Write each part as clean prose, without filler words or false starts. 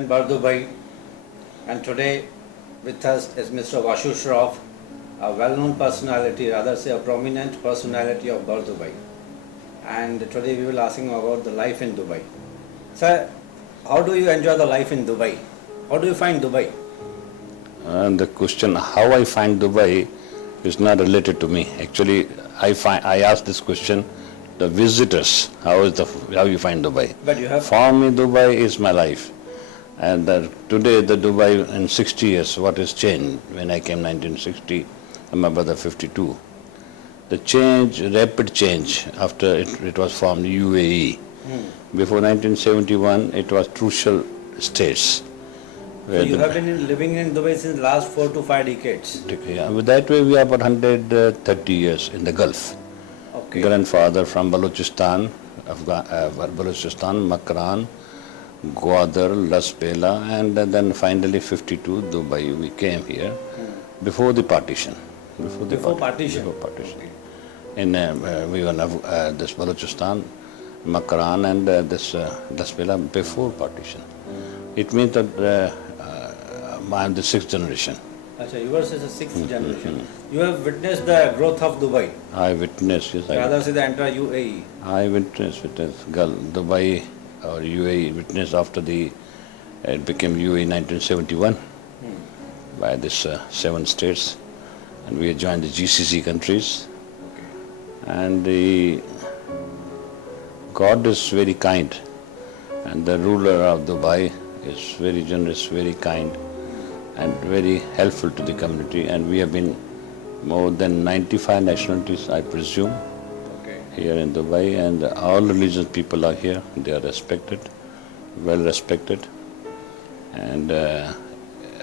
in Bardubai, and today with us is Mr. Vashu Shroff, a well-known personality, rather say a prominent personality of Bardubai. And today we will ask him about the life in Dubai. Sir, how do you enjoy the life in Dubai? How do you find Dubai? The question how I find Dubai is not related to me. Actually, I ask this question the visitors, how you find Dubai. But you have For me, Dubai is my life. And today, the Dubai in 60 years, what has changed? When I came 1960, and my brother 52. The change, rapid change, after it was formed UAE. Before 1971, it was crucial states. So you have been living in Dubai since last 4 to 5 decades. With that way, we are about 130 years in the Gulf. Okay. Grandfather from Balochistan, Balochistan, Makran, Gwadar, Las Bela, and then finally 52, Dubai. We came here before the partition. Before partition. Before partition. In we were this Balochistan, Makran, and this Las Bela before partition. It means that I am the 6th generation. Achha, yours is the 6th generation. You have witnessed the growth of Dubai. I witnessed, yes. Rather say the entire UAE. I witnessed Dubai or UAE witnessed after it became UAE in 1971 by this 7 states, and we joined the GCC countries. And God is very kind, and the ruler of Dubai is very generous, very kind, and very helpful to the community. And we have been more than 95 nationalities, I presume, here in Dubai, and all religious people are here. They are respected, well respected, and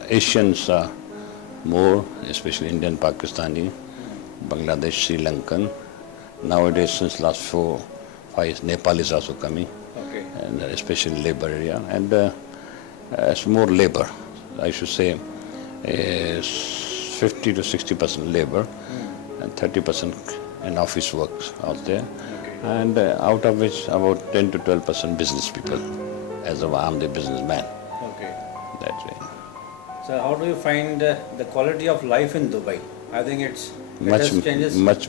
Asians are more, especially Indian, Pakistani, Bangladesh, Sri Lankan. Nowadays, since last 4-5 years, Nepal is also coming, and especially labor area, and it's more labor. I should say 50 to 60% labor, and 30% in office works out there, and out of which about 10 to 12% business people, as of I'm the businessman. Okay. That way. So how do you find the quality of life in Dubai? I think it's changes. Much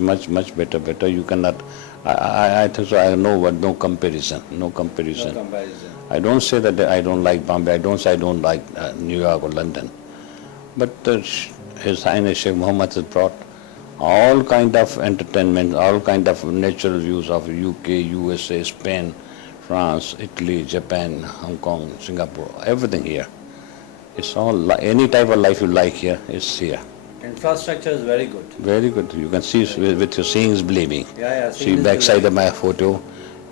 better. You cannot. I think so. I know, but no comparison. No comparison. No comparison. I don't say that I don't like Bombay. I don't say I don't like New York or London. But His Highness Sheikh Mohammed has brought all kind of entertainment, all kind of natural views of UK, USA, Spain, France, Italy, Japan, Hong Kong, Singapore, everything here. It's all, any type of life you like here is here. Infrastructure is very good. Very good. You can see with your seeing is believing. Yeah. See backside of my photo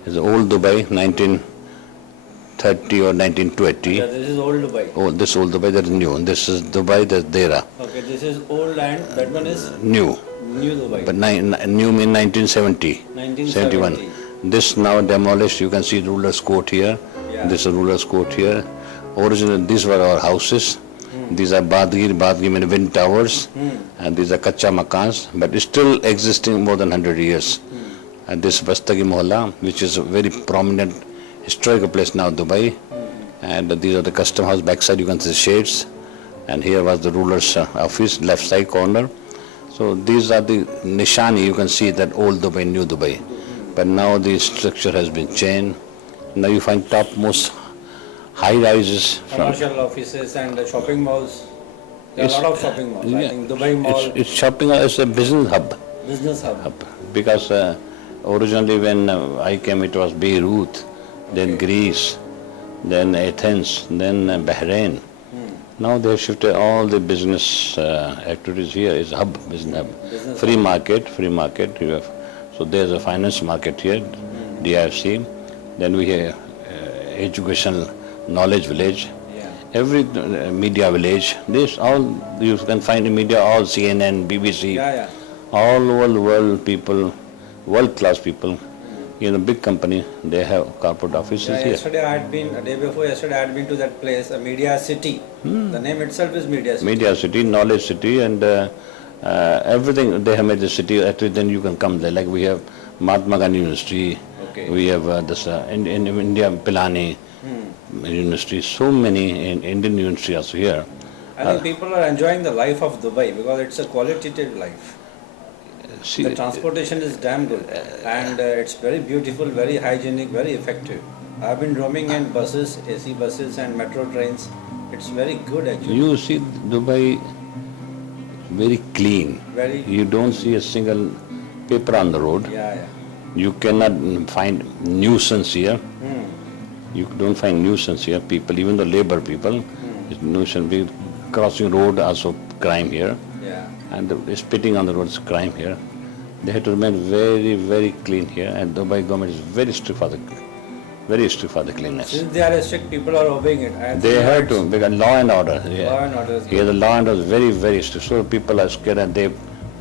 is old Dubai, 1930 or 1920. Yeah, this is old Dubai. Oh, this old Dubai, that is new. And this is Dubai, that's Dera. Okay, this is old and that one is New. New Dubai. But new mean 1970. 1971. This now demolished. You can see ruler's court here. Yeah. This is ruler's court here. Originally, these were our houses. These are Badgir mean wind towers, and these are Kacha Makans, but still existing more than 100 years. And this Bastagi Mohalla, which is a very prominent historical place now, Dubai. And these are the custom house backside, you can see shades. And here was the ruler's office, left side corner. So these are the Nishani, you can see that old Dubai, new Dubai. But now the structure has been changed. Now you find topmost high-rises. Commercial offices and shopping malls. There are a lot of shopping malls. I think Dubai Mall. It's shopping, it's a business hub. Business hub. Because originally when I came, it was Beirut, then Greece, then Athens, then Bahrain. Now they have shifted all the business activities here. Is hub, business hub. Business Free market. You have, so there's a finance market here, DIFC. Then we have educational knowledge village. Every media village. This all you can find in media, all CNN, BBC, all over the world people, world-class people. In a big company, they have corporate offices here. Yesterday I had been, a day before yesterday I had been to that place, a Media City. The name itself is Media City. Media City, Knowledge City, and everything they have made the city. Actually, then you can come there. Like we have Mahatma Gandhi University, we have this in India, Pilani, universities, so many Indian universities also here. I think people are enjoying the life of Dubai because it's a qualitative life. See, The transportation is damn good and it's very beautiful, very hygienic, very effective. I've been roaming in buses, AC buses and metro trains. It's very good actually. you see Dubai very clean. Very, You don't see a single paper on the road. yeah. You cannot find nuisance here. You don't find nuisance here. People, even the labor people, it's nuisance. Crossing road also crime here, Yeah. and spitting on the road is crime here. They have to remain very, very clean here, and Dubai government is very strict for the cleanliness. Since they are strict, people are obeying it. I They think have that's to because law and order. Yeah. Law and order is Here the law and order is very, very strict. So people are scared and they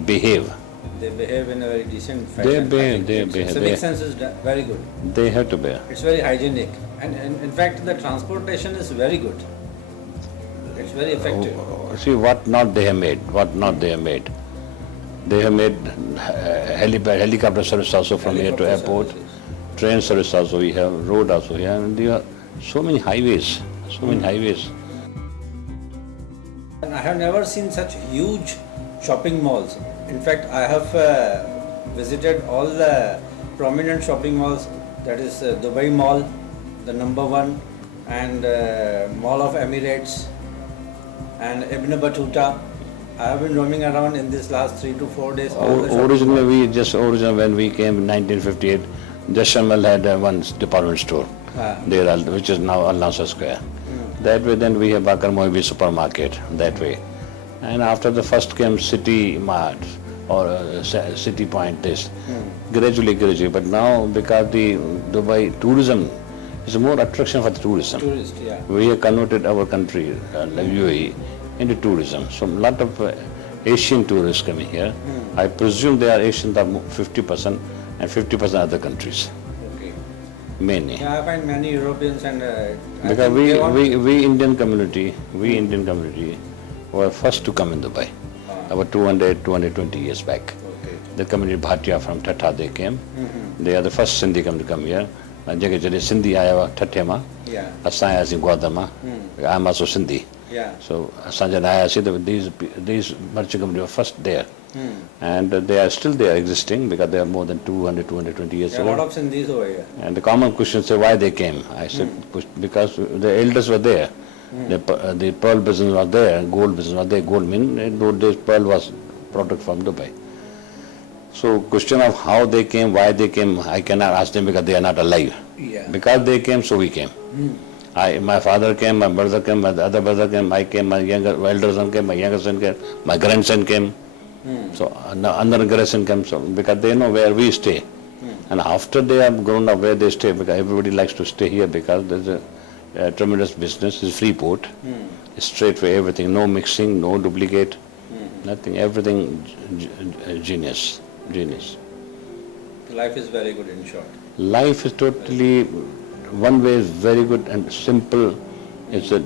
behave. They behave in a very decent They fashion. I behave, think they it's- behave, Civic they- sense is very good. They have to bear. It's very hygienic. And in fact, the transportation is very good. It's very effective. See what not they have made. What not they have made. They have made helicopter service also from here to Helicopter airport. services. Train service also we have, road also we have, and there are so many highways, And I have never seen such huge shopping malls. In fact, I have visited all the prominent shopping malls. That is Dubai Mall, the #1, and Mall of Emirates, and Ibn Battuta. I have been roaming around in this last 3 to 4 days. All the shopping Originally when we came in 1958, Jashamal had one department store there, which is now Al Nasser Square. That way then we have Bakar Mohibi supermarket, that way. And after the first came City Mart or City Point, this. Gradually, but now because the Dubai tourism is more attraction for the tourism. tourists, yeah. We have converted our country, like UAE, into tourism. So a lot of Asian tourists coming here. I presume they are Asians are 50% and 50% other countries, Okay. mainly. Yeah, I find many Europeans and I Because think they want- we Indian community were first to come in Dubai, about 220 years back. Okay. The community Bhatia from Thatta, they came. They are the first Sindhi come to come here. जगह जॾहिं सिंधी आया हुआ ठठे मां, Yeah. असां आयासीं ग्वाद मां, I am also Sindhi. Yeah. So असां जॾहिं आयासीं त these merchant companies were first there. And they are still there existing because they are more than 220 years There are a old. lot of Sindhis over here. And the common question is why they came. I said because the elders were there. The pearl business was there, gold business was there. Gold mean in those days pearl was product from Dubai. So question of how they came, why they came, I cannot ask them because they are not alive. Yeah. Because they came, so we came. My father came, my brother came, my other brother came, I came, my elder son came, my younger son came, my grandson came. So another grandson came, so because they know where we stay. And after they have grown up where they stay, because everybody likes to stay here because there's a tremendous business, it's free port. It's straight for everything, no mixing, no duplicate, nothing, everything genius. Life is very good in short. Life is totally, one way is very good and simple. It's a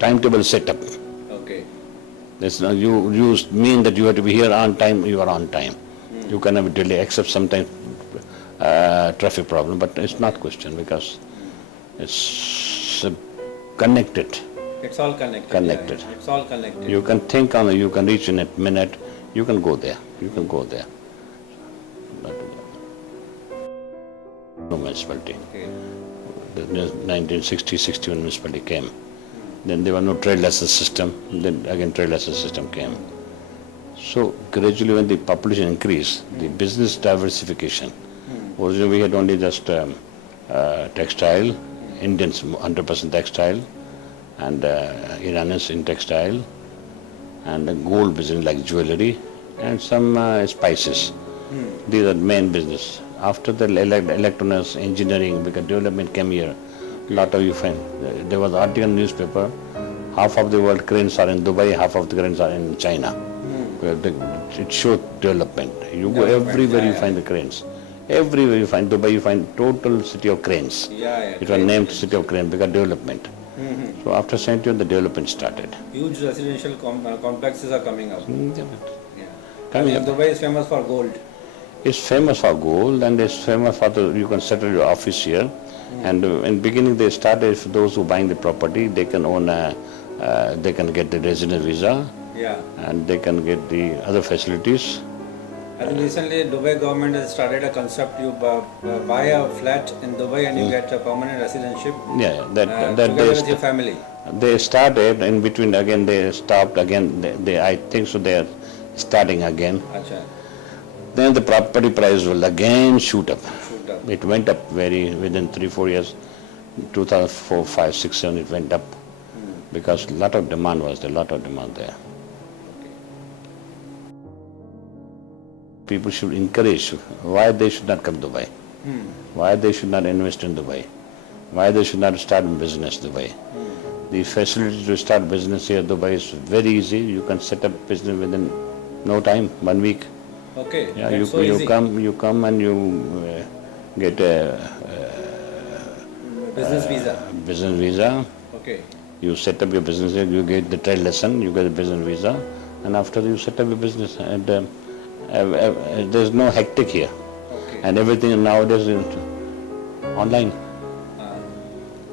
timetable setup. Okay. It's not, you mean that you have to be here on time, you are on time. You can have a delay, except sometimes traffic problem, but it's not question because it's connected. It's all connected. Connected. Yeah. It's all connected. You can think on it, you can reach in a minute, you can go there. No municipality. Okay. The 1960-61 municipality came. Then there was no trade license system. Then again trade license system came. So gradually when the population increased, the business diversification. Originally we had only just textile, Indians 100% textile, and Iranians in textile, and the gold business like jewelry, and some spices. These are main business. After the electronics, engineering, because development came here, lot of you find. There was article in newspaper, half of the world cranes are in Dubai, half of the cranes are in China. Where it showed development. You go everywhere, you find the cranes. Everywhere you find Dubai, you find total city of cranes. Yeah. It was named city of cranes because development. So after century, the development started. Huge residential complexes are coming up. Yeah. Coming up. Dubai is famous for gold. It's famous for gold and it's famous for you can settle your office here. And in beginning they started, for those who buying the property, they can own they can get the resident visa, Yeah. and they can get the other facilities. I think recently Dubai government has started a concept. You buy a flat in Dubai and you get a permanent residency Yeah, that together with your family. they started, in between again they stopped again. They I think so they are starting again. Acha. Then the property price will again shoot up. Shoot up. It went up within 3-4 years, 2004, 5, 6, 7. It went up because a lot of demand was there. Lot of demand there. People should encourage. Why they should not come to Dubai? Why they should not invest in Dubai? Why they should not start a business in Dubai? The facility to start business here in Dubai is very easy. You can set up business within no time, 1 week. Okay. Yeah, that's so you easy. come and you get a Business visa. business visa. Okay. You set up your business here, you get the trial lesson, you get a business visa, and after you set up your business. And there's no hectic here. Okay. And everything nowadays is online.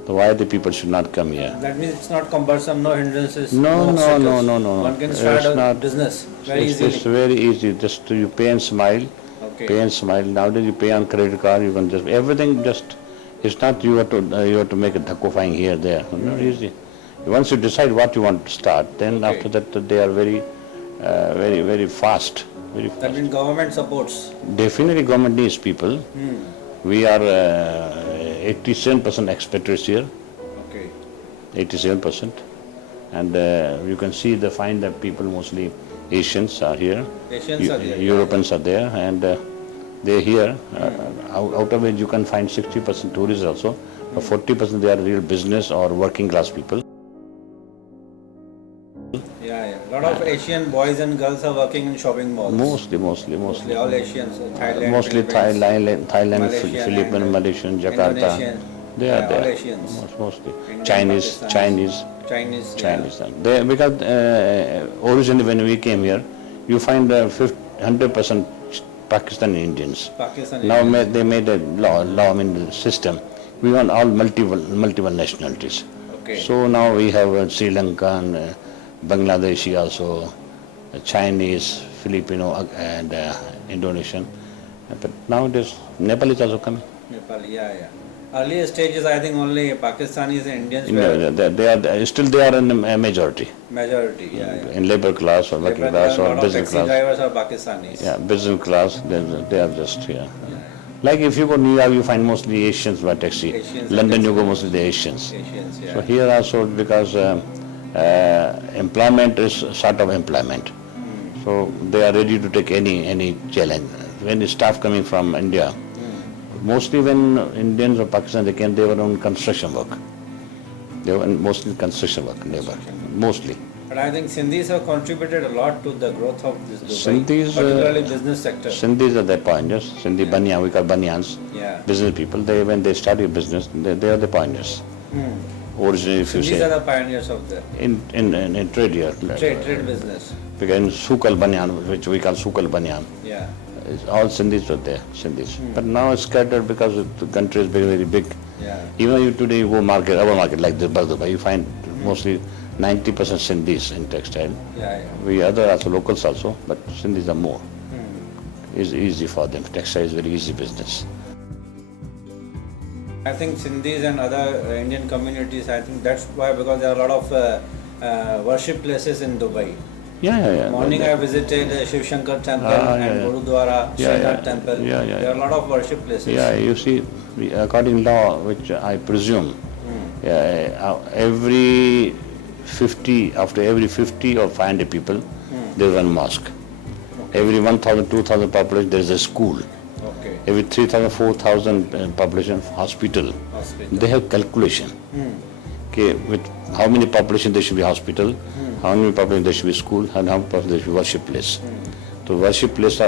So why the people should not come here? That means it's not cumbersome, no hindrances. No. obstacles. One can start It's a not- business very It's easily. very easy. Just you pay and smile. Okay. Pay and smile. Nowadays you pay on credit card. You can just everything. Just it's not you have to make a dhakofying here there. Not easy. Once you decide what you want to start, then Okay. after that they are very fast. Very That fast. means government supports. Definitely government needs people. We are 87% expatriates here. Okay. 87%. And you can see find that people, mostly Asians are here. Asians are there. Europeans are there, and they're here. Out of it you can find 60% tourists also, but 40% they are real business or working class people. Yeah. A lot of Asian boys and girls are working in shopping malls. Mostly. Mostly all Asians. Thailand. Mostly Philippines, Thailand, Malaysian Philippines, and Malaysian, Jakarta. Indonesian. They are all there. Asians. Mostly. Indian, Chinese. Chinese. Chinese. They, because originally when we came here, you find 100% Pakistani Indians. Pakistan. Now they made a law, the system. We want all multiple nationalities. Okay. So now we have Sri Lankan, Bangladeshi also, Chinese, Filipino, and Indonesian. But nowadays Nepal is also coming. Nepal. Yeah. Earlier stages, I think only Pakistanis and Indians were They are in the majority. majority. Yeah. In labor class or working But class a or lot of business taxi class. drivers are Pakistanis. Yeah, business class, they are just here. Like if you go to New York, you find mostly Asians by taxi. Asians London, by you go mostly the Asians. Asians. Yeah. So here also, because employment is sort of employment. So they are ready to take any challenge. When the staff coming from India, mostly when Indians or Pakistan they came, they were on construction work. They were mostly construction work, labor, mostly. But I think Sindhis have contributed a lot to the growth of this Dubai, Sindhis, particularly business sector. Sindhis are the pioneers. Sindhi Banyan, we call Banyans. Yeah. Business people, when they started business, they are the pioneers. Originally, if you Sindhis say, are the pioneers of the in trade here. trade business. Because in Sukal Banyan, which we call Sukal Banyan, Yeah. all Sindhis were there, Sindhis. But now it's scattered because the country is very big. Yeah. Even you today you go our market like this, Bardubai, you find mostly 90% Sindhis in textile. Yeah. We other also locals also, but Sindhis are more. It's easy for them. Textile is very easy business. I think Sindhis and other Indian communities, I think that's why, because there are a lot of worship places in Dubai. Yeah. Morning I visited Shiv Shankar temple and Gurudwara, Yeah, Srinath temple. Yeah. There are a lot of worship places. Yeah, you see, according law, which I presume, every 50, after every 50 or 500 people, there is one mosque. Every 1,000, 2,000 population, there is a school. Okay. Every 3,000, 4,000 population, hospital. Hospital. They have calculation. Okay, with how many population there should be hospital, how many population there should be school, and how many population there should be worship place. So worship place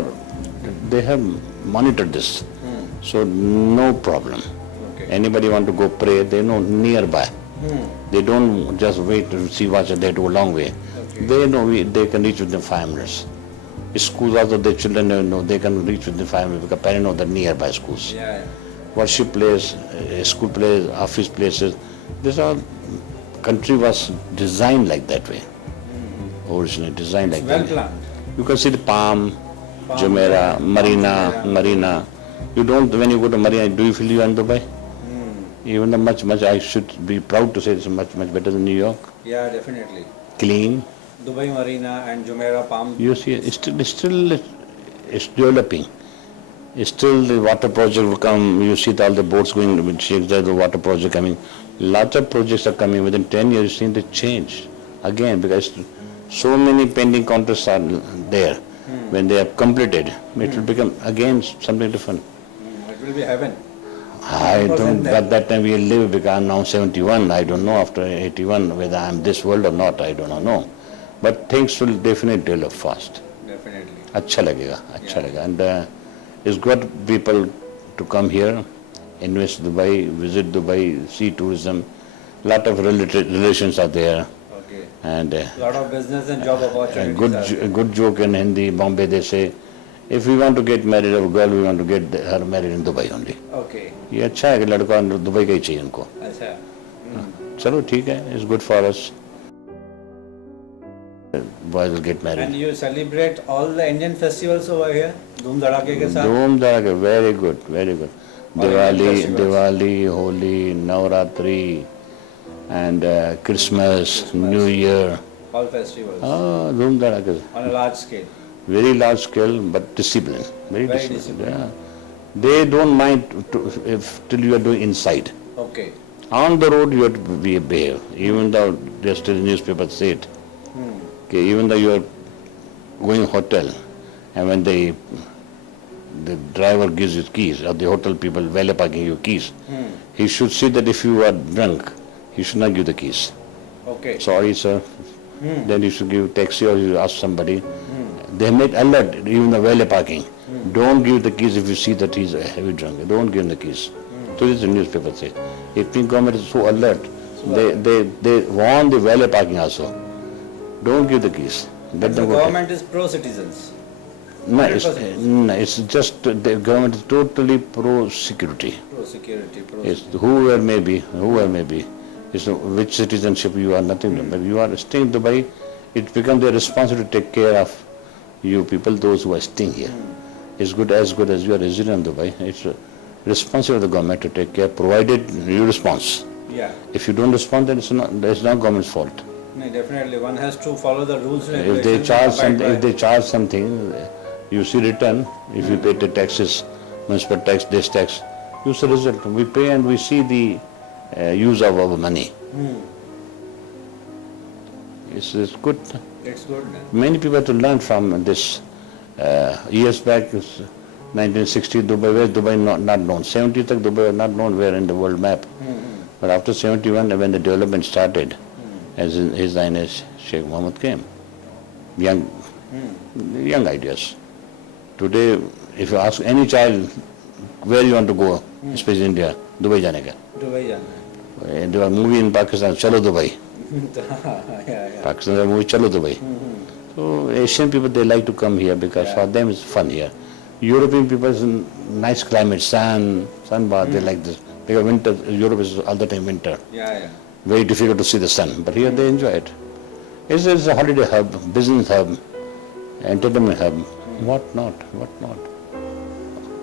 they have monitored this. So no problem. Okay. Anybody want to go pray, they know nearby. They don't just wait to see what they do a long way. Okay. They know they can reach within 5 minutes. Schools also, their children know they can reach within 5 minutes because parents know the nearby schools. Yeah. worship place, school place, office places. This all country was designed like that way. Originally designed like Well that. planned. You can see the Palm, Palm, Jumeirah, Jumeirah. Marina. You don't, when you go to Marina, do you feel you are in Dubai? Even the much, I should be proud to say it's much better than New York. Yeah, definitely. Clean. Dubai Marina and Jumeirah Palm. You see, it's developing. Still the water project will come, you see all the boats going, with Sheikh Zayed, the water project coming. Lots of projects are coming. Within 10 years, you've seen the change. Again, because so many pending contracts are there. When they are completed, it will become again something different. It will be heaven. I don't, 100% at that time we live because I'm now 71. I don't know after 81 whether I'm this world or not. I don't know. But things will definitely develop fast. Definitely. अच्छा लगेगा. And it's good people to come here, invest Dubai, visit Dubai, see tourism. Lot of relations are there. Okay. And Lot of business and job a opportunities. good joke in Hindi, Bombay they say, if we want to get married a girl, we want to get her married in Dubai only. Okay. ये अच्छा है कि लड़का Dubai का ही चाहिए उनको. अच्छा. चलो ठीक है, it's good for us. Boys will get married. And you celebrate all the Indian festivals over here? Dhoom धड़ाके के साथ? Dhoom धड़ाके, very good. All Indian festivals. Diwali, Holi, Navratri, and Christmas, New Year. All festivals. Dhoom धड़ाके. On a large scale. Very large scale, but discipline. Very disciplined. disciplined. Yeah. They don't mind till you are doing inside. Okay. On the road, you have to behave. Even though there's still newspapers say it. Okay, even though you are going hotel, and when the driver gives you keys, or the hotel people valet parking you keys, he should see that if you are drunk, he should not give the keys. Okay. Sorry, sir. Then you should give taxi or you ask somebody. They made alert, even the valet parking. Don't give the keys if you see that he's a heavy drunk. Don't give him the keys. So this is the newspaper say. If the government is so alert, they warn the valet parking also. Don't give the keys. Let The them go. government is pro-citizens. No, 100%. it's just the government is totally pro-security. Pro-security. It's whoever may be. It's which citizenship you are, nothing. But you are staying in Dubai, it becomes their responsibility to take care of you people, those who are staying here. It's as good as you are resident in Dubai. It's responsible of the government to take care, provided you respond. Yeah. If you don't respond, then it's not government's fault. No, definitely. One has to follow the rules and If they charge something, you see return. If you pay the taxes, municipal tax, this tax, you see result. We pay and we see the use of our money. It's good. It's good. Many people have to learn from this. Years back, 1960, Dubai, where Dubai not known. 70 tak Dubai was not known where in the world map. But after 71, when the development started, as in His Highness Sheikh Mohammed came, young ideas. Today, if you ask any child where you want to go, especially India, Dubai जाने का. Dubai जाना. There was a movie in Pakistan, Chalo Dubai. Yeah. Pakistan there was a movie Chalo Dubai. So Asian people, they like to come here because for them it's fun here. European people, it's nice climate, sun bath, they like this. Because winter, Europe is all the time winter. Yeah. Very difficult to see the sun, but here they enjoy it. It's a holiday hub, business hub, entertainment hub, what not.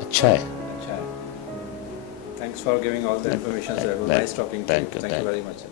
अच्छा है. Thanks for giving all the information, sir. It was nice talking to you. Thank you very much, sir.